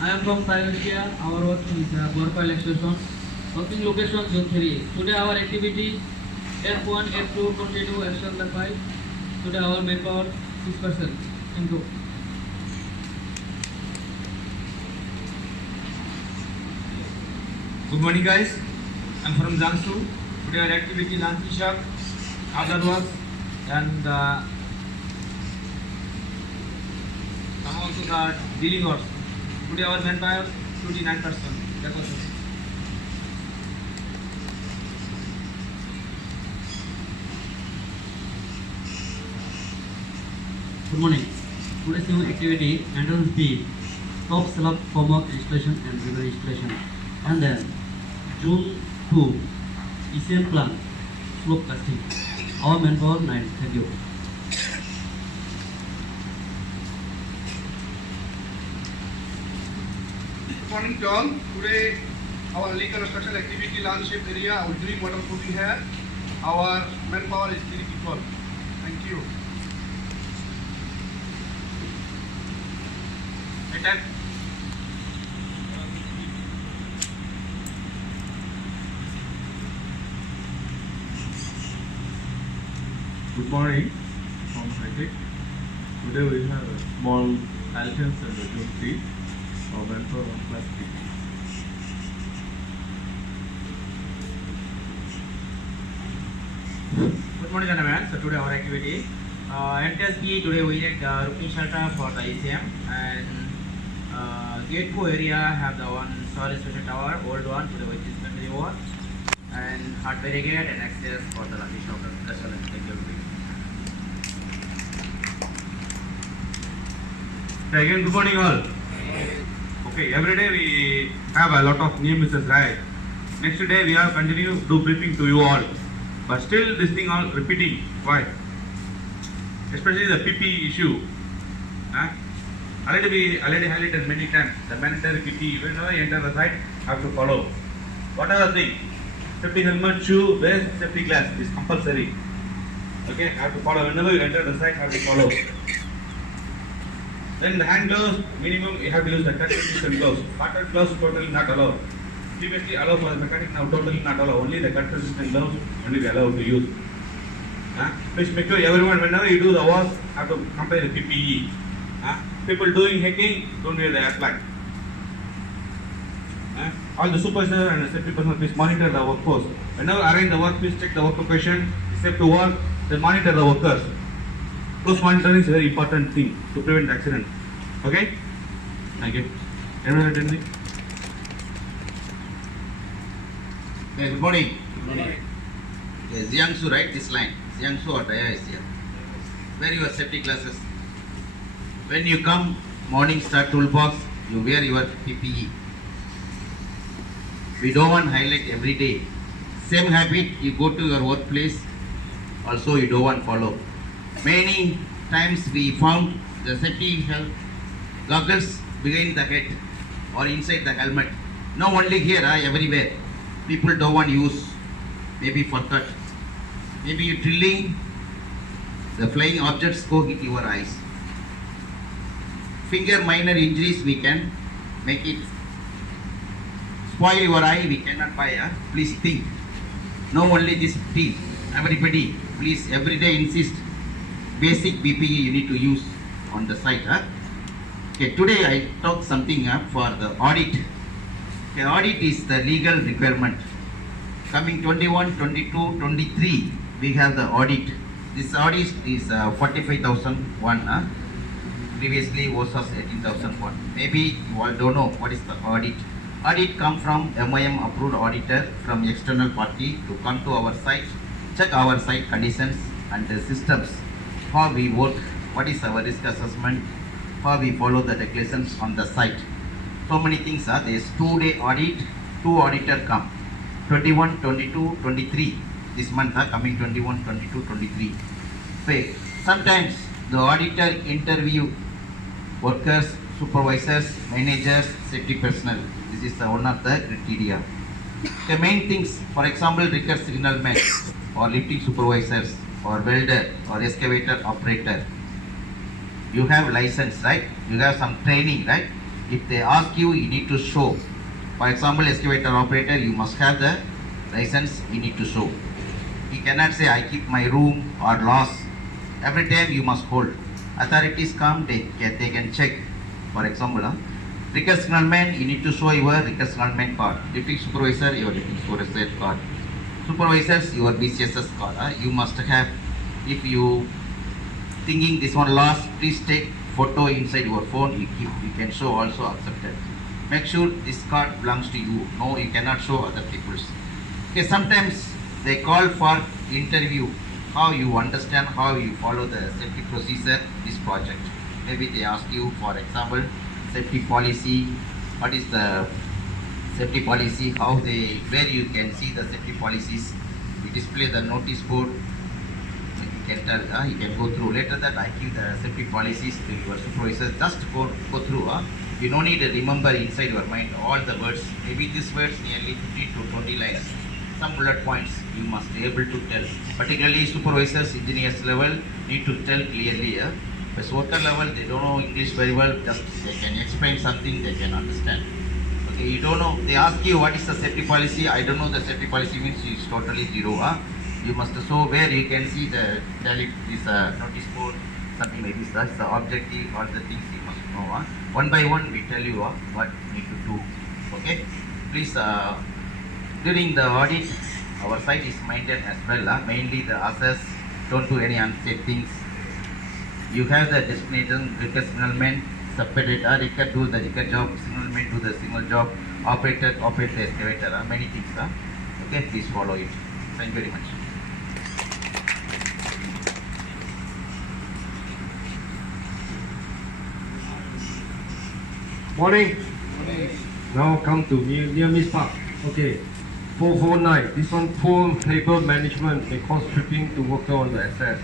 I am from Thailand. Our work is Borpa Electrification. Working location Zone 3. Today our activity F1, F2 continue action the 5. Today our manpower 6%. Thank you. Good morning guys. I'm from Jiangsu. Today our activity Lanti Shak, other works and some also the dealing works. Today our manpower 29%. That was it. Good morning. Today's new activity handles the top slab formwork installation and river installation. And then June 2 ECM plan slope casting. Our manpower 9. Thank you. Good morning to all. Today our legal construction activity landship area we are doing waterproofing here. Our manpower is 3 people. Thank you. Attack. Good morning from Hightech. Today we have a small Alliance and the June 3 or manpower on plastic. Good morning gentlemen. So today our activity MTSB today we did roofing shelter for the ECM and gate 4 area have the one soil inspection tower, old one today which is country one and hard barricade and access for the lucky shelter. That's all. Thank you. Again, good morning all. Okay, every day we have a lot of new misses, right? Next day we have continue do briefing to you all. But still this thing all repeating. Why? Especially the PP issue. Already highlighted many times. The mandatory PP, whenever you enter the site, have to follow. What are the things? Safety helmet, shoe, vest, safety glass is compulsory. Okay, have to follow. Whenever you enter the site, have to follow. Then the hand gloves, minimum you have to use the cut resistant gloves. Cotton gloves totally not allowed. Previously allowed for the mechanic, now totally not allowed. Only the cut resistant gloves only we allowed to use. Please make sure everyone, whenever you do the work, have to compare the PPE. People doing hacking, don't wear the flag. All the supervisor and safety personnel, please monitor the workforce. Whenever arrange the work, please check the work location, safe to work, then monitor the workers. Close monitoring is a very important thing to prevent accident. Okay? Thank you. Anyone have anything? Okay, good morning. Good morning. Yes, Jiangsu, right? This line. Jiangsu or Daya is here. Wear your safety glasses. When you come, morning start toolbox, you wear your PPE. We don't want highlight every day. Same habit, you go to your workplace, also you don't want follow. Many times we found the safety goggles behind the head or inside the helmet. Not only here, everywhere. People don't want to use, maybe for that. Maybe you drilling, the flying objects go hit your eyes. Finger minor injuries we can make it. Spoil your eye, we cannot buy. Please think. Not only this team, everybody, please every day insist. Basic PPE you need to use on the site. Okay, today I talk something for the audit. Okay, audit is the legal requirement. Coming 21, 22, 23, we have the audit. This audit is 45,001. Previously was 18,001. Maybe you all don't know what is the audit. Audit come from MIM approved auditor from external party to come to our site, check our site conditions and the systems, how we work, what is our risk assessment, how we follow the regulations on the site. So many things are. There is 2-day audit, 2 auditor come. 21, 22, 23. This month are coming 21, 22, 23. So sometimes the auditor interview workers, supervisors, managers, safety personnel. This is one of the criteria. The main things, for example, rigger signalman or lifting supervisors or welder or excavator operator. You have license, right? You have some training, right? If they ask you, you need to show. For example, excavator operator, you must have the license, you need to show. You cannot say, I keep my room or loss. Every time you must hold. Authorities come, they can check. For example, rigger signalman, you need to show your rigger signalman card. Lifting supervisor, your lifting supervisor card. Supervisors, your BCSS card. You must have. If you thinking this one lost, please take photo inside your phone. You can show also accepted. Make sure this card belongs to you. No, you cannot show other people's. Okay, sometimes they call for interview. How you understand, how you follow the safety procedure, this project. Maybe they ask you, for example, safety policy. What is the safety policy? How they, where you can see the safety policies. We display the notice board. You can tell, you can go through. Later that I give the safety policies to your supervisor. Just go through. You don't need to remember inside your mind all the words. Maybe these words nearly 15 to 20 lines. Some bullet points you must be able to tell. Particularly supervisors, engineers level need to tell clearly. But worker level, they don't know English very well. Just they can explain something, they can understand. Okay, you don't know. They ask you what is the safety policy. I don't know the safety policy means it's totally zero. You must show where you can see the this notice board, something like this. That's the objective, all the things you must know. One by one, we tell you what you need to do. Okay, please. During the audit, our site is maintained as well. Mainly the assess, don't do any unsafe things. You have the destination, rigger signalman, separator, rigger do the rigger job, signalman do the signal job, operator operate the excavator. Many things. Okay, please follow it. Thank you very much. Morning. Now come to near Miss Park. Okay. 449. This one poor labor management may cause tripping to worker on the SS.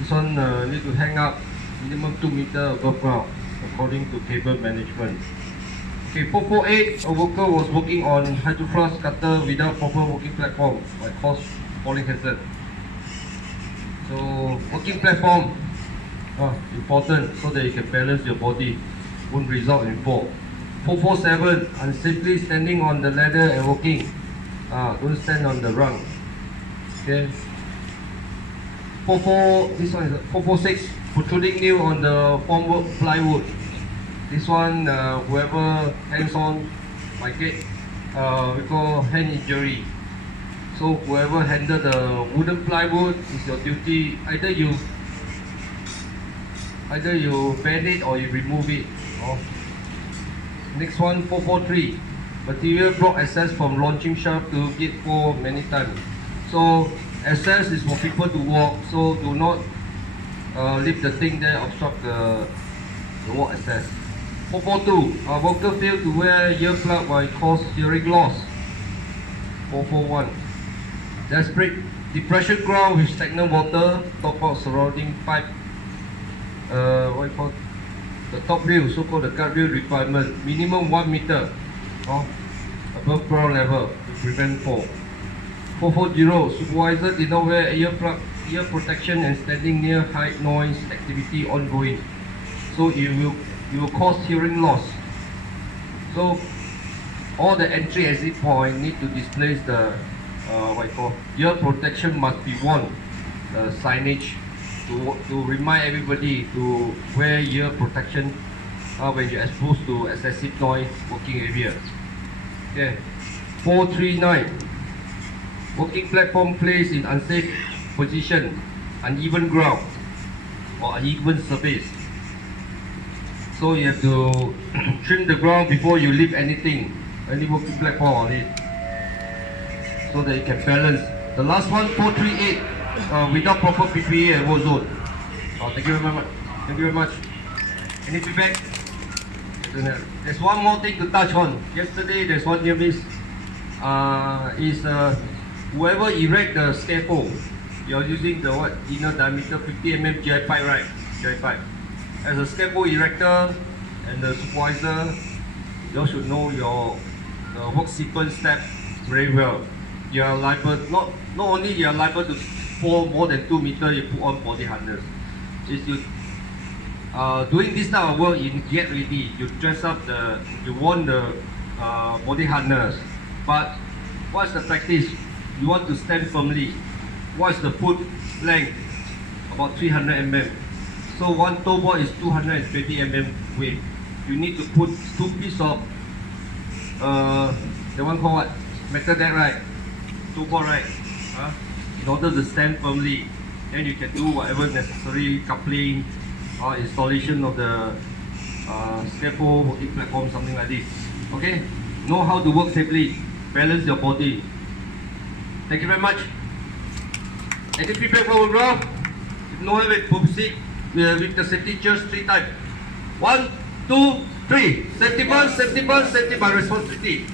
This one need to hang up minimum 2 meters above ground according to cable management. Okay, 448. A worker was working on hydroflush cutter without proper working platform might cause falling hazard. So working platform important so that you can balance your body, won't result in fall. 447, unsafely standing on the ladder and walking. Don't stand on the rung. Okay. This one is 446, protruding nail on the formwork plywood. This one, whoever hands on might get we call hand injury. So whoever handle the wooden plywood is your duty. Either you bend it or you remove it. Next one, 443. Material block access from launching shaft to gate 4 many times. So access is for people to walk, so do not leave the thing there obstruct the walk access. 442. Worker failed to wear earplug while it cause hearing loss. 441. Desperate depression ground with stagnant water, top out surrounding pipe. What you call the top rail, so-called the guard rail requirement, minimum 1 meter above ground level to prevent fall. 440, supervisor did not wear ear protection and standing near high noise activity ongoing. So you will cause hearing loss. So all the entry exit point need to display the ear protection must be worn, signage to remind everybody to wear ear protection when you're exposed to excessive noise working area. Okay. 439. Working platform placed in unsafe position, uneven ground, or uneven surface. So you have to trim the ground before you lift anything, any working platform on it, so that you can balance. The last one, 438, without proper PPE and war zone. Thank you very much. Thank you very much. Any feedback? There's one more thing to touch on. Yesterday, there's one near miss. Whoever erect the scaffold, you're using the inner diameter 50 mm GI pipe, right? GI pipe. As a scaffold erector and the supervisor, you should know your work sequence step very well. You are liable, not only you are liable to fall more than 2 meters, you put on body harness. Is you doing this type of work, you get ready, you dress up you want the body harness. But what's the practice? You want to stand firmly. What's the foot length? About 300 mm. So one toe board is 220 mm weight. You need to put 2 pieces of the one called what? Metal deck, right? Toe board, right? In order to stand firmly, then you can do whatever necessary coupling or installation of the scaffold, working platform, something like this. Okay? Know how to work safely, balance your body. Thank you very much. Any feedback for ground? If no, we proceed with the safety cheers 3 times. 1, 2, 3. Safety bar, responsibility.